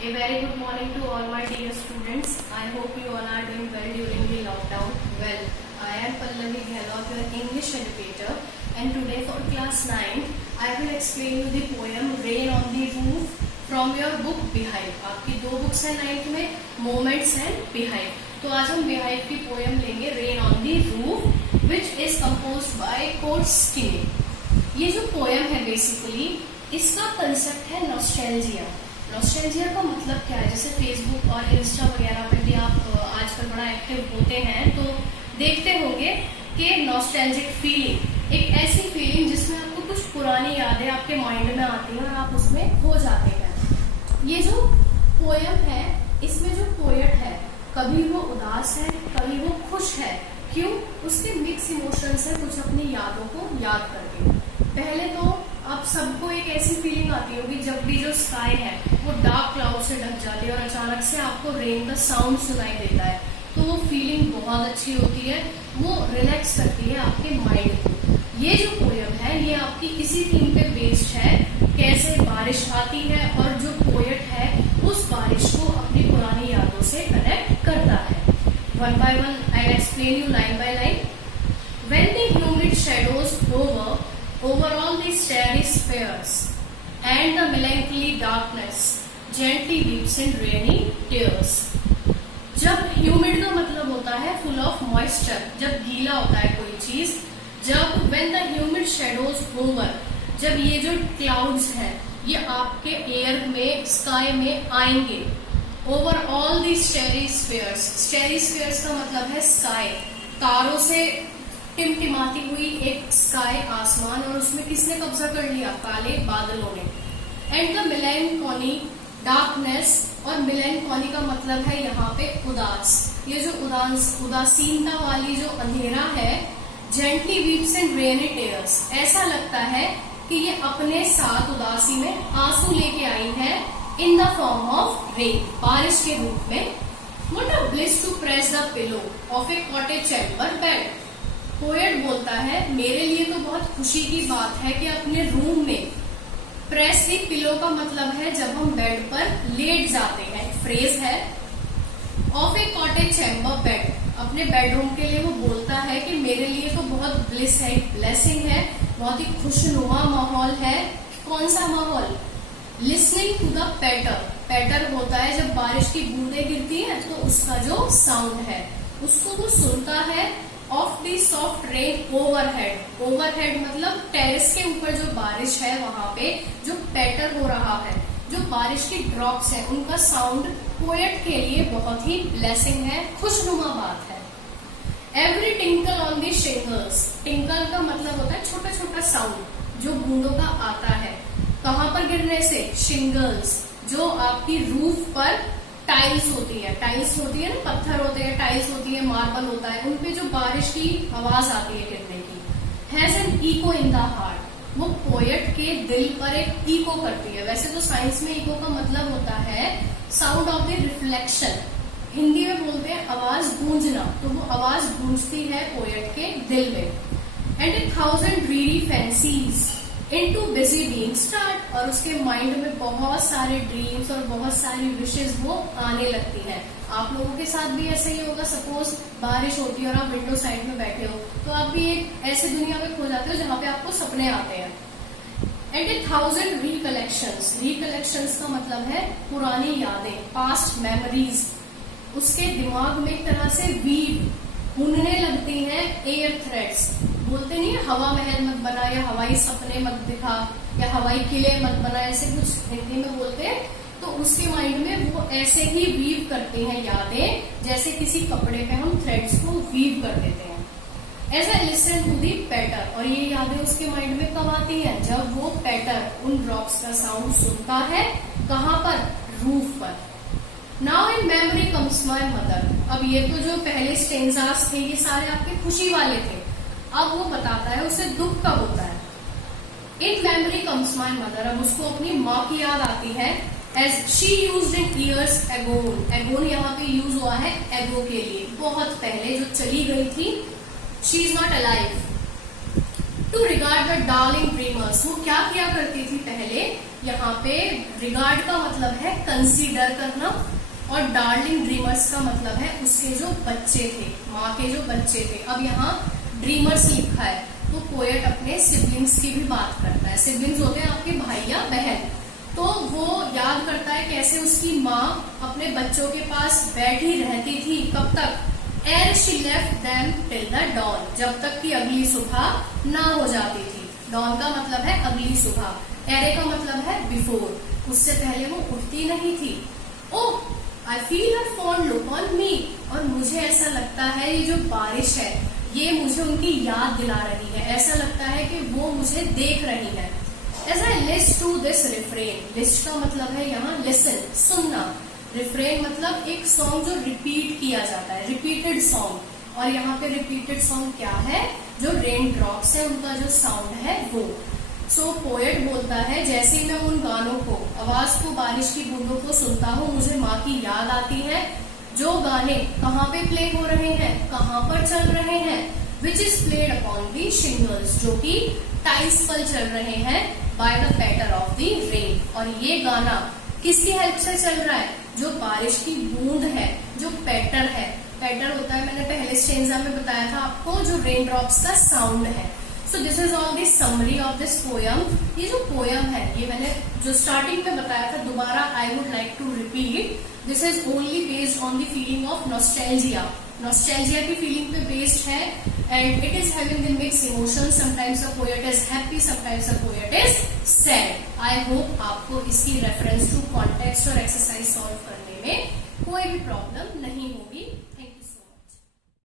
A very good morning to all my dear students. I hope you all are doing well during the lockdown. Well, I am Pallavi Gehlot, your English educator, and today for class 9, I will explain you the poem Rain on the Roof from your book Beehive. आपकी दो books हैं 9th में, Moments and Beehive. तो आज हम Beehive की poem लेंगे Rain on the Roof, which is composed by Court Skinney. ये जो पोएम है बेसिकली इसका कंसेप्ट है नॉस्टैल्जिया. नॉस्टैल्जिया का मतलब क्या है? जैसे फेसबुक और इंस्टा वगैरह पे भी आप आजकल बड़ा एक्टिव होते हैं तो देखते होंगे कि नॉस्टैल्जिक फीलिंग, एक ऐसी फीलिंग जिसमें आपको कुछ पुरानी यादें आपके माइंड में आती हैं और आप उसमें खो जाते हैं. ये जो पोएम है इसमें जो पोएट है कभी वो उदास है कभी वो खुश है. क्यों? उसके मिक्स इमोशंस है कुछ अपनी यादों को याद करके. पहले तो आप सबको एक ऐसी फीलिंग आती होगी जब भी जो स्काई है वो डार्क क्लाउड से ढक जाती है और अचानक से आपको रेन का साउंड सुनाई देता है, तो वो फीलिंग बहुत अच्छी होती है, वो रिलैक्स करती है आपके माइंड को. ये जो पोएम है ये आपकी इसी थीम पे बेस्ड है, कैसे बारिश आती है और जो पोएट है उस बारिश को अपनी पुरानी यादों से कनेक्ट करता है. One by one I explain you line by line. When the humid shadows over all the starry spheres, and the melancholy darkness gently weeps in rainy tears. जब ह्यूमिड का मतलब होता है फुल ऑफ मॉइस्चर, जब गीला होता है कोई चीज. जब when the humid shadows hover, जब ये जो क्लाउड्स हैं ये आपके एयर में स्काई में आएंगे. Over all the स्टेरी spheres, स्टेरी spheres का मतलब है स्काई, तारों से टिमटिमाती हुई एक स्काई आसमान, और उसमें किसने कब्जा कर लिया? काले बादलों ने. एंड द मेलैंकोली डार्कनेस, और मेलैंकोली का मतलब है यहाँ पे उदास. ये जो उदासीनता वाली जो अंधेरा है, जेंटली वीप्स इन रेनी टेयर्स, ऐसा लगता है कि ये अपने साथ उदासी में आंसू लेके आई है in the form of rain, बारिश के रूप में. What a bliss to press the pillow of a cottage chamber bed. Poet बोलता है मेरे लिए तो बहुत खुशी की बात है कि अपने रूम में, प्रेस दी पिलो का मतलब है जब हम बेड पर लेट जाते हैं, फ्रेज है. Of a cottage chamber bed, अपने बेडरूम के लिए वो बोलता है कि मेरे लिए तो बहुत ब्लिस है, ब्लेसिंग है, बहुत ही खुशनुमा माहौल है. कौन सा माहौल? Listening to the patter. Patter होता है जब बारिश की बूंदें गिरती है तो उसका जो साउंड है उसको वो सुनता है. Of the soft rain overhead, overhead मतलब टेरेस के ऊपर जो बारिश है वहां पे जो पैटर हो रहा है, जो बारिश की ड्रॉप्स है उनका साउंड पोएट के लिए बहुत ही ब्लेसिंग है, खुशनुमा बात है. Every tinkle on the shingles, tinkle का मतलब होता है छोटा छोटा साउंड जो बूंदों का आता है. कहाँ पर गिरने से? शिंगल्स, जो आपकी रूफ पर टाइल्स होती है, टाइल्स होती है ना, पत्थर होते हैं, टाइल्स होती है, मार्बल होता है, उनपे जो बारिश की आवाज आती है गिरने की. Has an echo in the heart, वो पोएट के दिल पर एक इको करती है. वैसे तो साइंस में इको का मतलब होता है sound of the reflection, Hindi में बोलते हैं आवाज गूंजना, तो वो आवाज गूंजती है पोएट के दिल में. And a 1000 dreary fancies into busy being start, और उसके माइंड में बहुत सारे ड्रीम्स और बहुत सारी विशेष वो आने लगती हैं. आप लोगों के साथ भी ऐसे ही होगा. सपोज बारिश होती है और आप विंडो साइड में बैठे हो तो आप भी एक ऐसे दुनिया में खो जाते हो जहाँ पे आपको सपने आते हैं. एंड ए 1000 रिकलेक्शंस, रिकलेक्शंस का मतलब है पुरानी यादें, पास्ट मेमोरीज. उसके दिमाग में एक तरह से वीव बुनने लगती हैं एयर थ्रेड्स. बोलते नहीं है हवा महल मत बना, या हवाई सपने मत दिखा, या हवाई किले मत बना, ऐसे कुछ हिंदी में बोलते हैं. तो उसके माइंड में वो ऐसे ही वीव करते हैं यादें, जैसे किसी कपड़े पे हम थ्रेड्स को वीव कर देते हैं. As a listen to the patter, और ये यादें उसके माइंड में कब आती हैं? जब वो पैटर उन ड्रॉप्स का साउंड सुनता है. कहाँ पर? रूफ पर. Now in memory comes my mother. अब ये तो जो पहले स्टेंजास थे ये सारे आपके खुशी वाले थे. अब वो बताता है उसे दुख कब होता है. In memory comes my mother, अब उसको अपनी माँ की याद आती है. As she used in years agone, agone यहाँ पे यूज हुआ है एगो के लिए, बहुत पहले, जो चली गई थी. She is not alive. To regard the darling dreamers, वो क्या किया करती थी पहले, यहाँ पे रिगार्ड का मतलब है कंसीडर करना और डार्लिंग ड्रीमर्स का मतलब है उसके जो बच्चे थे, माँ के जो बच्चे थे। अब यहाँ ड्रीमर्स लिखा है तो पोएट अपने सिबलिंग्स की भी बात करता है। सिबलिंग्स होते हैं आपके भाई या बहन, तो वो याद करता है कैसे उसकी माँ अपने बच्चों के पास बैठी रहती थी, कब तक, ere she left them till the dawn, जब तक कि अगली सुबह ना हो जाती थी। dawn का मतलब है अगली सुबह, ere का मतलब है बिफोर, उससे पहले वो उठती नहीं थी। Oh I feel her fond look on me, और मुझे ऐसा लगता है ये जो बारिश है ये मुझे उनकी याद दिला रही है, ऐसा लगता है कि वो मुझे देख रही है। As I listen to this refrain, list का मतलब है यहाँ लिसन, सुनना, रिफ्रेन मतलब एक सॉन्ग जो रिपीट किया जाता है, रिपीटेड सॉन्ग, और यहाँ पे रिपीटेड सॉन्ग क्या है, जो रेन ड्रॉप्स है उनका जो साउंड है वो। सो पोएट बोलता है जैसे ही मैं उन गानों को, आवाज को, बारिश की बूंदों को सुनता हूँ मुझे माँ की याद आती है। जो गाने कहाँ पे प्ले हो रहे हैं, कहाँ पर चल रहे हैं, which is played upon the shingles, जो कि टाइल्स पर चल रहे हैं, by the patter of the rain. और ये गाना किसकी हेल्प से चल रहा है, जो बारिश की बूंद है, जो पैटर है, पैटर होता है, मैंने पहले स्टेंजा में बताया था आपको, जो रेन ड्रॉप्स का साउंड है। So this is all the summary of this poem. ये जो पोयम है ये मैंने जो स्टार्टिंग में बताया था, दोबारा I would like to repeat, this is only based on the feeling of nostalgia, nostalgia की फीलिंग पे बेस्ड है, and it is having the mixed emotions, sometimes the poet is happy, sometimes the poet is sad. I hope आपको इसकी reference to context और exercise solve करने में कोई भी प्रॉब्लम नहीं होगी।